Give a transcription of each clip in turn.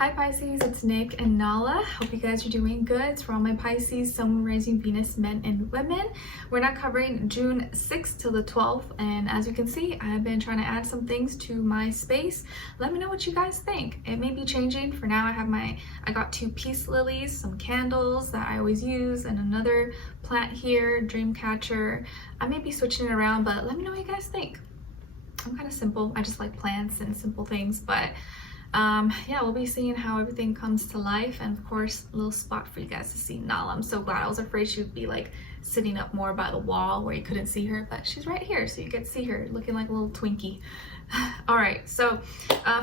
Hi Pisces, it's Nick and Nala. Hope you guys are doing good. It's for all my Pisces, Sun, Rising, Venus, men and women. We're now covering June 6th till the 12th, and as you can see, I have been trying to add some things to my space. Let me know what you guys think. It may be changing. For now, I got 2 peace lilies, some candles that I always use, and another plant here, dream catcher. I may be switching it around, but let me know what you guys think. I'm kind of simple. I just like plants and simple things, but yeah, we'll be seeing how everything comes to life, and of course a little spot for you guys to see Nala. I'm so glad. I was afraid she would be like sitting up more by the wall where you couldn't see her, but she's right here, so you get to see her looking like a little Twinkie. All right, so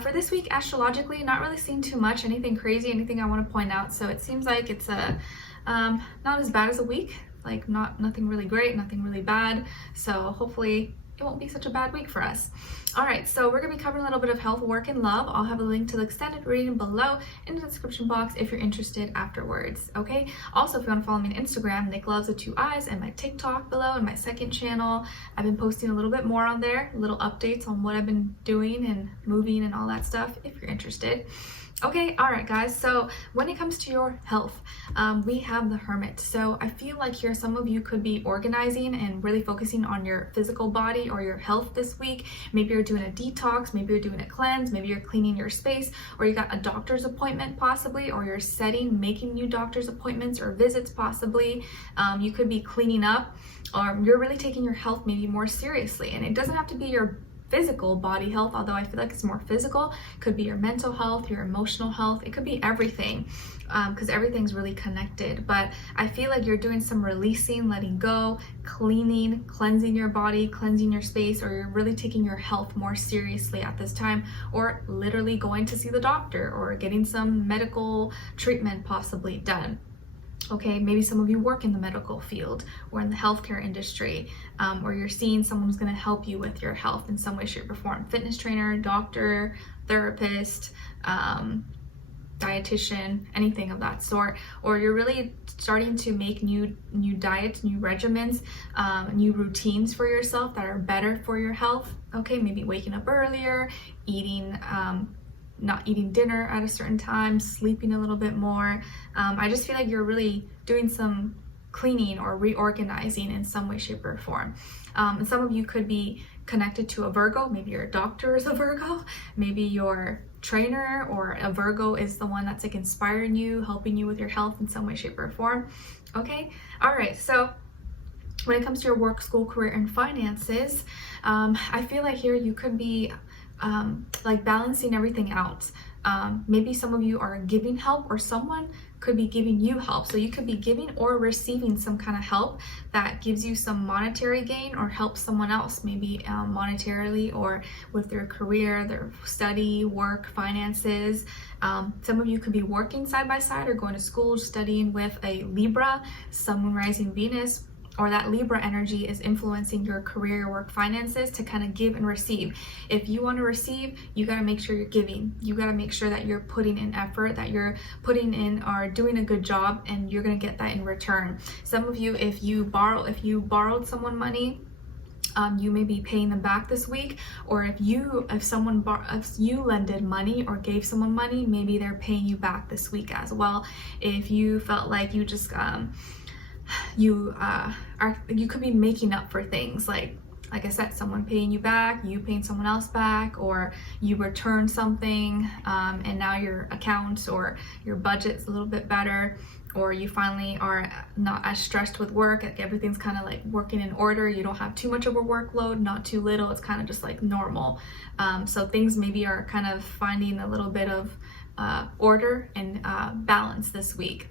for this week, astrologically, not really seeing too much, anything crazy, anything I want to point out. So it seems like it's a not as bad as a week, like nothing really great, nothing really bad. So hopefully it won't be such a bad week for us. All right, so we're gonna be covering a little bit of health, work, and love. I'll have a link to the extended reading below in the description box if you're interested afterwards, okay? Also, if you wanna follow me on Instagram, Nicloves with 2 eyes, and my TikTok below, and my second channel. I've been posting a little bit more on there, little updates on what I've been doing and moving and all that stuff if you're interested. Okay, all right guys, so when it comes to your health, we have the Hermit. So I feel like here some of you could be organizing and really focusing on your physical body or your health this week. Maybe you're doing a detox, maybe you're doing a cleanse, maybe you're cleaning your space, or you got a doctor's appointment possibly, or you're making new doctor's appointments or visits possibly. You could be cleaning up, or you're really taking your health maybe more seriously. And it doesn't have to be your physical body health, although I feel like it's more physical. Could be your mental health, your emotional health. It could be everything, because everything's really connected. But I feel like you're doing some releasing, letting go, cleaning, cleansing your body, cleansing your space, or you're really taking your health more seriously at this time, or literally going to see the doctor or getting some medical treatment possibly done. Okay, maybe some of you work in the medical field or in the healthcare industry, or you're seeing someone who's going to help you with your health in some way, shape, or form. Fitness trainer, doctor, therapist, dietitian, anything of that sort. Or you're really starting to make new diets, new regimens, new routines for yourself that are better for your health. Okay, maybe waking up earlier, not eating dinner at a certain time, sleeping a little bit more. I just feel like you're really doing some cleaning or reorganizing in some way, shape, or form. And some of you could be connected to a Virgo. Maybe your doctor is a Virgo. Maybe your trainer or a Virgo is the one that's like inspiring you, helping you with your health in some way, shape, or form. Okay, all right, so when it comes to your work, school, career, and finances, I feel like here you could be like balancing everything out. Maybe some of you are giving help, or someone could be giving you help. So you could be giving or receiving some kind of help that gives you some monetary gain, or helps someone else, maybe monetarily or with their career, their study, work, finances. Some of you could be working side by side or going to school studying with a Libra, Sun, Rising, Venus, or that Libra energy is influencing your career, your work, finances to kind of give and receive. If you want to receive, you got to make sure you're giving. You got to make sure that you're putting in effort, that you're putting in or doing a good job, and you're going to get that in return. Some of you, if you borrowed someone money, you may be paying them back this week. Or if you lended money or gave someone money, maybe they're paying you back this week as well. If you felt like you just you could be making up for things, like I said, someone paying you back, you paying someone else back, or you return something and now your account or your budget's a little bit better, or you finally are not as stressed with work, like everything's kind of like working in order. You don't have too much of a workload, not too little, it's kind of just like normal. So things maybe are kind of finding a little bit of order and balance this week.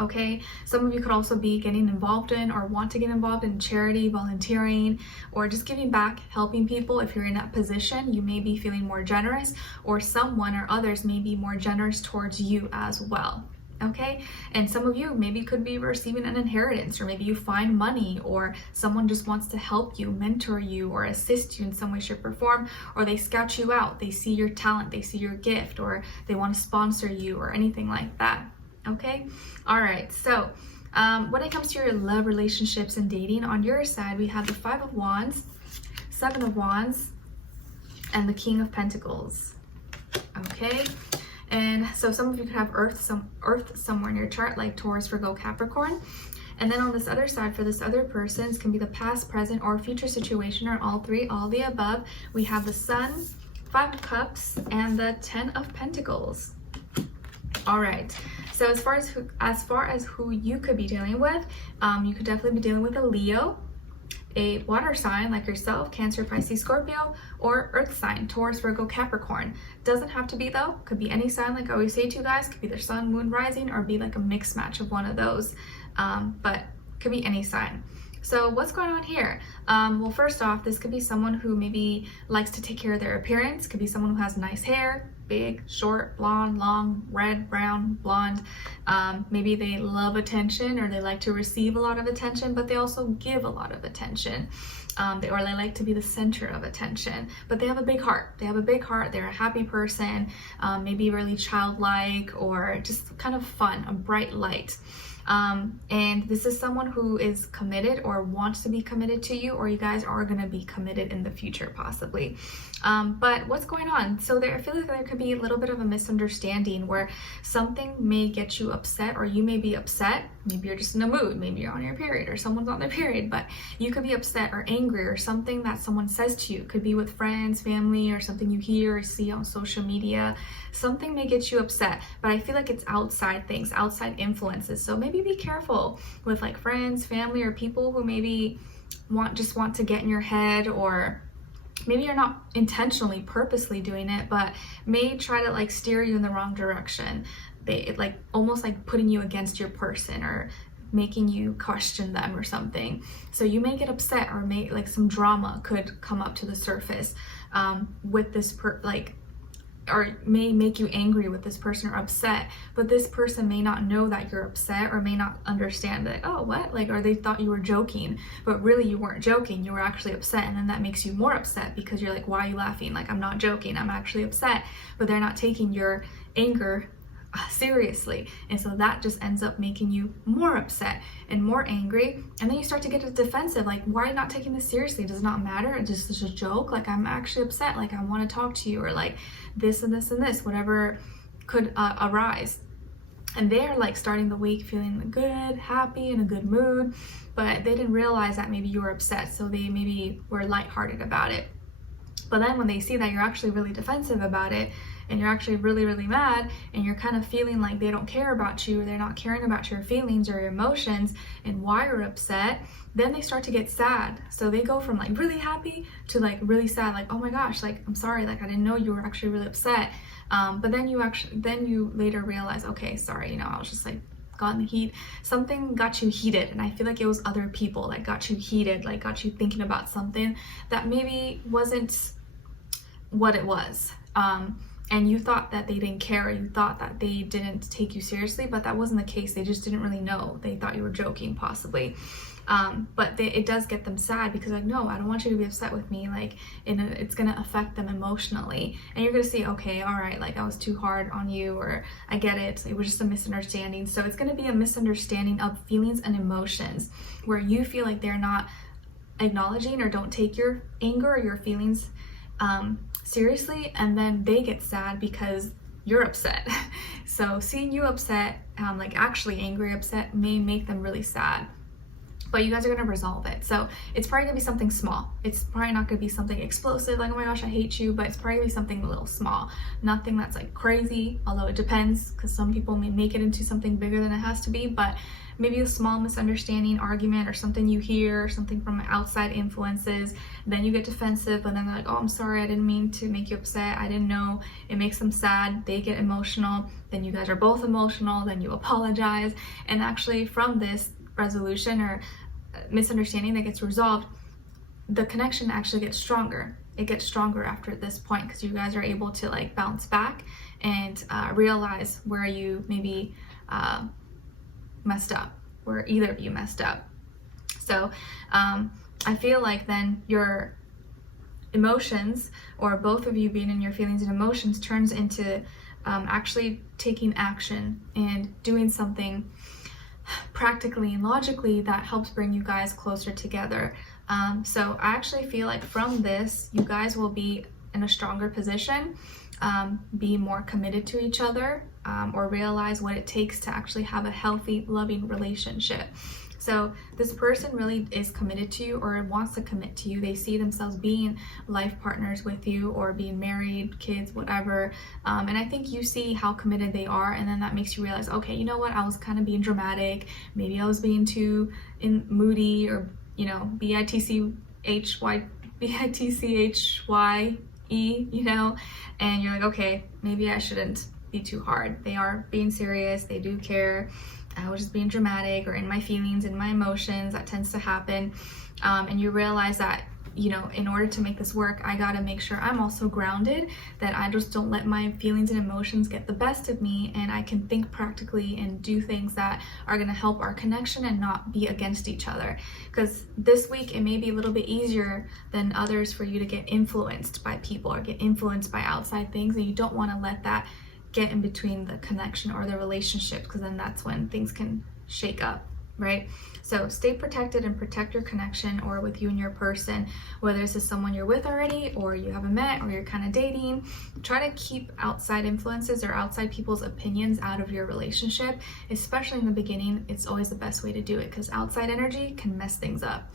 Okay, some of you could also be getting involved in or want to get involved in charity, volunteering, or just giving back, helping people. If you're in that position, you may be feeling more generous, or someone or others may be more generous towards you as well. Okay, and some of you maybe could be receiving an inheritance, or maybe you find money, or someone just wants to help you, mentor you, or assist you in some way, shape, or form, or they scout you out, they see your talent, they see your gift, or they want to sponsor you or anything like that. Okay, all right, so when it comes to your love, relationships, and dating, on your side we have the 5 of Wands, 7 of Wands, and the King of Pentacles. Okay, And so some of you could have Earth somewhere in your chart, like Taurus, Virgo, Capricorn. And then on this other side, for this other person, it can be the past, present, or future situation, or all three, all the above. We have the Sun, 5 of Cups, and the 10 of Pentacles. All right. So as far as who you could be dealing with, you could definitely be dealing with a Leo, a water sign like yourself, Cancer, Pisces, Scorpio, or earth sign, Taurus, Virgo, Capricorn. Doesn't have to be though, could be any sign, like I always say to you guys, could be their sun, moon, rising, or be like a mixed match of one of those, but could be any sign. So what's going on here? Well, first off, this could be someone who maybe likes to take care of their appearance, could be someone who has nice hair, big, short, blonde, long, red, brown, blonde. Maybe they love attention, or they like to receive a lot of attention, but they also give a lot of attention. Or they like to be the center of attention, but they have a big heart. They have a big heart. They're a happy person, maybe really childlike, or just kind of fun, a bright light. And this is someone who is committed or wants to be committed to you, or you guys are going to be committed in the future possibly. But what's going on? So I feel like there could be a little bit of a misunderstanding where something may get you upset, or you may be upset. Maybe you're just in a mood, maybe you're on your period, or someone's on their period, but you could be upset or angry, or something that someone says to you. It could be with friends, family, or something you hear or see on social media. Something may get you upset, but I feel like it's outside things, outside influences. So maybe be careful with like friends, family, or people who maybe just want to get in your head, or maybe you're not intentionally, purposely doing it, but may try to like steer you in the wrong direction. They like almost like putting you against your person, or making you question them or something. So you may get upset, or may like some drama could come up to the surface with this or may make you angry with this person or upset, but this person may not know that you're upset, or may not understand that, oh, what? Like, or they thought you were joking, but really you weren't joking, you were actually upset. And then that makes you more upset, because you're like, why are you laughing? Like, I'm not joking, I'm actually upset. But they're not taking your anger seriously, and so that just ends up making you more upset and more angry, and then you start to get defensive, like, why are you not taking this seriously? Does it not matter? It's just a joke. Like, I'm actually upset, like I want to talk to you, or like this and this and this, whatever could arise. And they're like starting the week feeling good, happy, in a good mood, but they didn't realize that maybe you were upset, so they maybe were lighthearted about it. But then when they see that you're actually really defensive about it, and you're actually really, really mad, and you're kind of feeling like they don't care about you, or they're not caring about your feelings or your emotions and why you're upset, then they start to get sad. So they go from like really happy to like really sad, like, oh my gosh, like, I'm sorry, like I didn't know you were actually really upset. But then you later realize, okay, sorry, I was just like got in the heat. Something got you heated, and I feel like it was other people that got you heated, like got you thinking about something that maybe wasn't what it was. And you thought that they didn't care, you thought that they didn't take you seriously, but that wasn't the case. They just didn't really know. They thought you were joking, possibly. But it does get them sad, because like, no, I don't want you to be upset with me. Like, it's gonna affect them emotionally, and you're gonna see, okay, all right, like I was too hard on you, or I get it, it was just a misunderstanding. So it's gonna be a misunderstanding of feelings and emotions, where you feel like they're not acknowledging or don't take your anger or your feelings seriously, and then they get sad because you're upset. So seeing you upset, like actually angry, upset, may make them really sad. But you guys are gonna resolve it. So it's probably gonna be something small. It's probably not gonna be something explosive, like, oh my gosh, I hate you, but it's probably gonna be something a little small. Nothing that's like crazy, although it depends, because some people may make it into something bigger than it has to be, but maybe a small misunderstanding, argument, or something you hear, or something from outside influences. Then you get defensive, and then they're like, oh, I'm sorry, I didn't mean to make you upset, I didn't know. It makes them sad, they get emotional, then you guys are both emotional, then you apologize, and actually from this resolution or misunderstanding that gets resolved, the connection actually gets stronger. It gets stronger after this point, because you guys are able to like bounce back and realize where you maybe messed up, where either of you messed up. So I feel like then your emotions, or both of you being in your feelings and emotions, turns into actually taking action and doing something practically and logically that helps bring you guys closer together. So I actually feel like from this, you guys will be in a stronger position. be more committed to each other, or realize what it takes to actually have a healthy, loving relationship. So this person really is committed to you or wants to commit to you. They see themselves being life partners with you or being married, kids, whatever. And I think you see how committed they are, and then that makes you realize, okay, you know what? I was kind of being dramatic. Maybe I was being too moody, or, you know, bitchye, you know, and you're like, okay, maybe I shouldn't be too hard. They are being serious. They do care. I was just being dramatic or in my feelings, in my emotions. That tends to happen. And you realize that, you know, in order to make this work, I gotta make sure I'm also grounded, that I just don't let my feelings and emotions get the best of me, and I can think practically and do things that are gonna help our connection and not be against each other. Because this week, it may be a little bit easier than others for you to get influenced by people or get influenced by outside things, and you don't wanna let that get in between the connection or the relationship, because then that's when things can shake up, right? So stay protected and protect your connection, or with you and your person, whether this is someone you're with already or you haven't met or you're kind of dating. Try to keep outside influences or outside people's opinions out of your relationship, especially in the beginning. It's always the best way to do it, because outside energy can mess things up,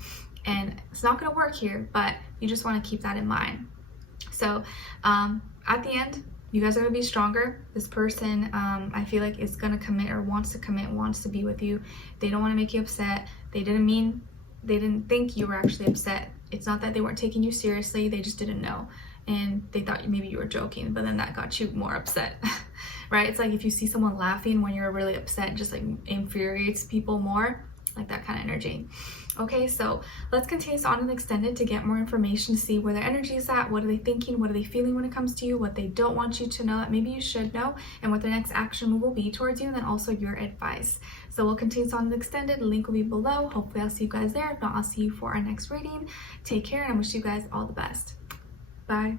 and it's not going to work here, but you just want to keep that in mind. So at the end, you guys are going to be stronger. This person, I feel like, is going to commit or wants to commit, wants to be with you. They don't want to make you upset. They didn't think you were actually upset. It's not that they weren't taking you seriously. They just didn't know. And they thought maybe you were joking, but then that got you more upset, right? It's like if you see someone laughing when you're really upset, just like infuriates people more, like that kind of energy. Okay, so let's continue on and extended to get more information, to see where their energy is at, what are they thinking, what are they feeling when it comes to you, what they don't want you to know that maybe you should know, and what their next action move will be towards you, and then also your advice. So we'll continue on and extended. The link will be below. Hopefully I'll see you guys there. If not, I'll see you for our next reading. Take care, and I wish you guys all the best. Bye.